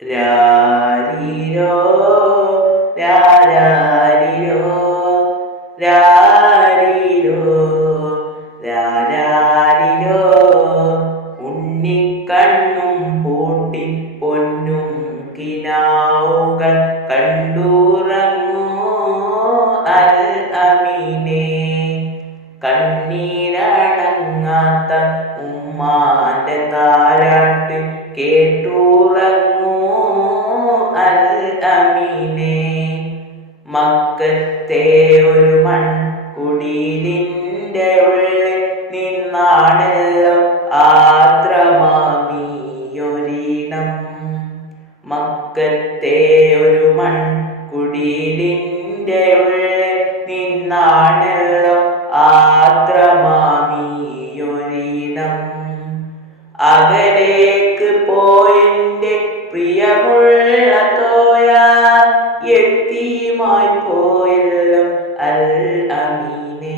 രാരിരോ രാരാരിരോ രാരിരോ രാരാരിരോ ഉണ്ണിക്കണ്ണും പൂട്ടി പൊന്നും കിനാവുകൾ കണ്ടുറങ്ങൂ അൽ അമീനേ. കണ്ണീരടങ്ങാത്ത ഉമ്മാന്റെ താരാട്ട് കേട്ടുറങ്ങൂ അൽ അമീനേ. മക്കത്തെ ഒരു മൺകുടിലിന്റെ ഉള്ളിൽ നിന്നാണല്ലോ ആദ്രമാമിയൊരിടം. മക്കത്തെ ഒരു മൺകുടിലിന്റെ ഉള്ളിൽ നിന്നാണല്ലോ ആദ്രമാമിയൊരിടം. അകലേക്ക് പോയെന്റെ പ്രിയമുള്ള തോയ യതീമായി പോയല്ലോ അൽ അമീനേ.